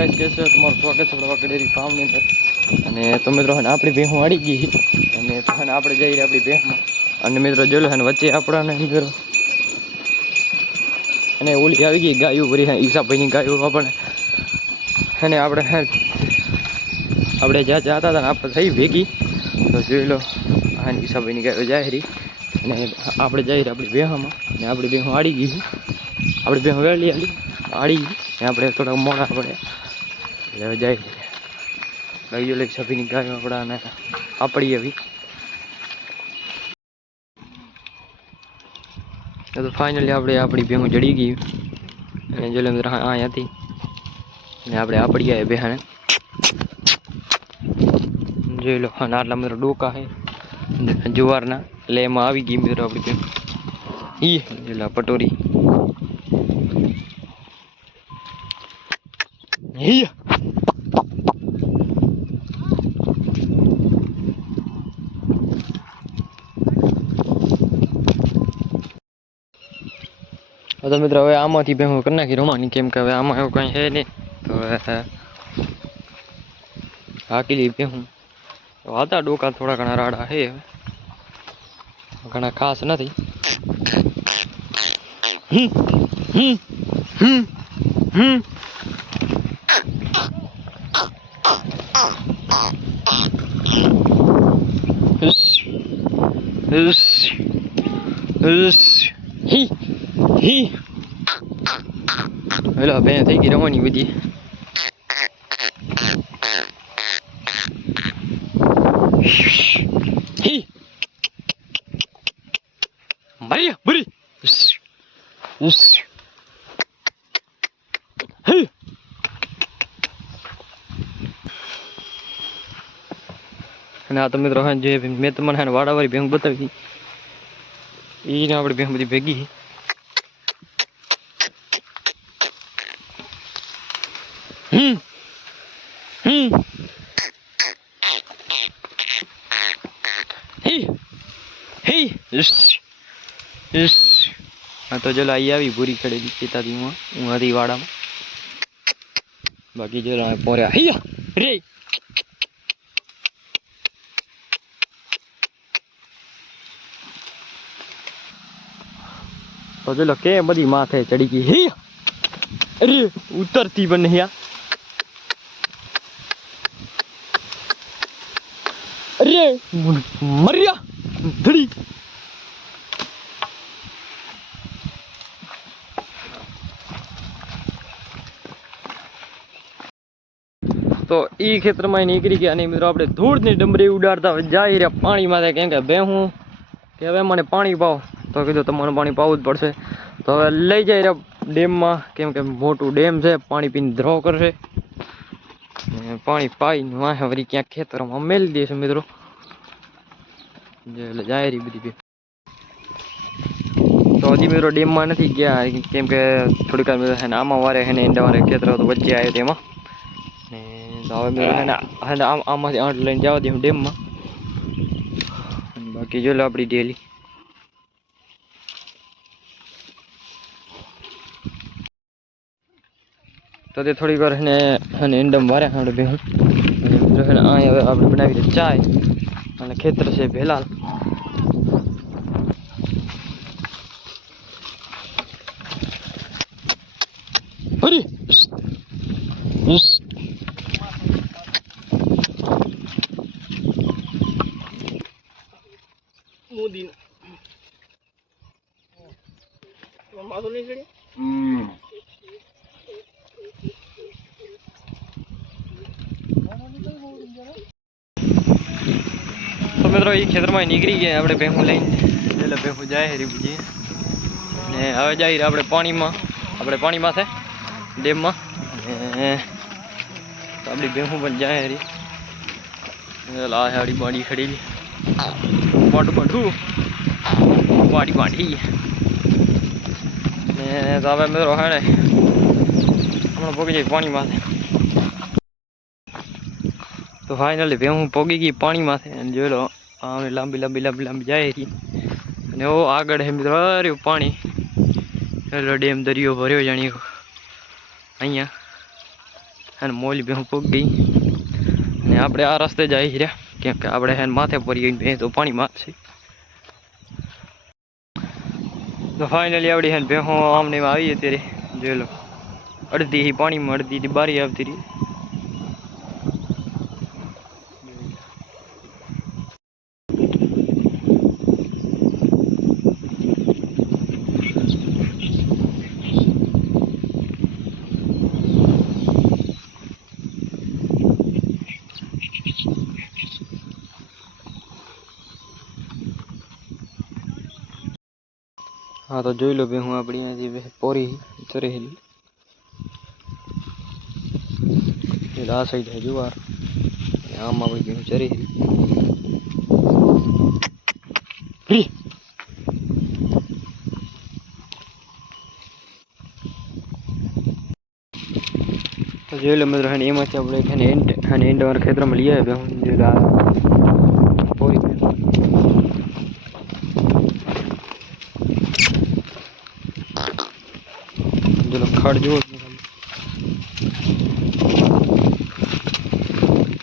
Guys કેસે તમારું સ્વાગત છે આપણા ડેરી ફાર્મની અંદર અને તો મિત્રો આપણી ભેહું અડી ગઈ અને તો આપણે જઈ રહ્યા આપણી ભેહમાં અને મિત્રો જોઈ લો વચ્ચે આપણાને મિત્રો અને ઓલી આવી ગઈ ગાયો ભરી ઈસાભાઈની ગાયો આપણે અને આપણે જ્યાં જતા હતા ને આપણે થઈ ભેગી તો જોઈ લો હા ઈસાભાઈની ગાયો જાય રહી અને આપણે જઈ રહ્યા આપણી ભેહામાં અને આપણી ભેહું આડી ગઈ આપણી ભેહું વેલી આડી ગઈ આપણે થોડા મોડા પડે એટલે જાય ગાયો લઈ સભીની ગાયો આપણાને આપણી આવી તો ફાઇનલી આપણે આપણી ભેહું જડી ગઈ અને જો મિત્ર અહીંયા હતી અને આપણે આપણી આવી બેહાને જોઈ લો અને આટલા મિત્રો ડોકા છે જુવારના એટલે એમાં આવી ગઈ મિત્રો આપણી ભેહું ઈ જોઈ પટોરી તો મિત્રો હવે આમાંથી ભેહું કરી નાખી રોમાની કેમ કે હવે આમાં એવું કંઈ છે નહીં તો હાકી લી ભેહું હતા ડોકા થોડા ઘણા રાડા છે ઘણા ખાસ નથી હેલો બે થઈ ગઈ રવાની બધી Maria, buri. Hey. અને આ તો મિત્રો જે મેં તમને વાડાવાળી ભેંગ બતાવી એને આપણે ભેંગ બધી ભેગી હા તો ચલો અહીં આવી ભૂરી ખડેલી પિતાથી હું હતી વાડામાં બાકી ચલો પોર્યા હૈયા રે તો ચલો કે બધી માથે ચડી ગઈ હૈયા અરે ઉતરતી પણ નહીં અરે મર્યા ધડી તો એ ખેતરમાં નીકળી ગયા અને મિત્રો આપણે ધૂળની ડમરી ઉડાડતા જાય રહ્યા પાણીમાં કેમ કે ભેહું કે હવે મને પાણી પાવ તો કીધું તમારે પાણી પાવું જ પડશે તો હવે લઈ જાય રહ્યા ડેમમાં કેમ કે મોટું ડેમ છે પાણી પીને ધ્રો કરશે પાણી પાઈને વાહ વળી ક્યાંક ખેતરમાં મેલી દેશે મિત્રો એટલે જાય રહી બધી તો હજી મિત્રો ડેમમાં નથી ગયા કેમ કે થોડીક વાર આમાં વારે છે ને ઈંડા વારે ખેતર તો વચ્ચે આવ્યો તેમાં તો હવે મેં આમાંથી આંટ લઈને જવા દઉં ડેમમાં બાકી જો લો આપણી ડેલી તો તે થોડીક વાર એને ઈંડમ વારે આપણે ભેહું અહીં હવે આપણે બનાવી દે ચાય અને ખેતર છે ભેલાલ હરી મોદી માથું નહીં ચડ્યું તો મિત્રો એ ખેતરમાં નીકળી ગયા આપણે ભેહું લઈને એટલે ભેહું જાય હરી બીજી ને હવે જાય આપણે પાણીમાં છે ડેમમાં તો આપણી ભેહું પણ જાય હરી આ હાડી બાડી ખડીલી મોટું મોટું વાડી વાડી ને તો હવે મિત્રો હે ને હમણાં પોગી જાય પાણીમાં તો ફાઇનલી ભેહું પોગી ગઈ પાણીમાંથી અને જોઈ લો આમ લાંબી લાંબી લાંબી લાંબી જાય રહી અને ઓ આગળ હે મિત્રો અરે પાણી એટલે ડેમ દરિયો ભર્યો જાણીએ અહીંયા અને મોલી ભેહું પૂગ ગઈ ને આપણે આ રસ્તે જઈ રહ્યા કેમ કે આપણે હેન માથે પડી ગઈ તો પાણીમાં છે. તો ફાઇનલી આવડી હેન ભેહું આમને આવી અત્યારે જોઈ લો અડધી પાણીમાં અડધી બારી આવતી રહી. हाँ तो જોઈ લો બે હું આપણી અહીંયાથી પોરી ચરેલી આ સાઈડ છે જુવાર આમ આપણી ભેહું ચરેલી. તો જોઈ લો મિત્રો એમાંથી આપણે એન્ડ વાળા ખેતરમાં લઈ આવ્યા ભેહું પોરી ખડ જુઓ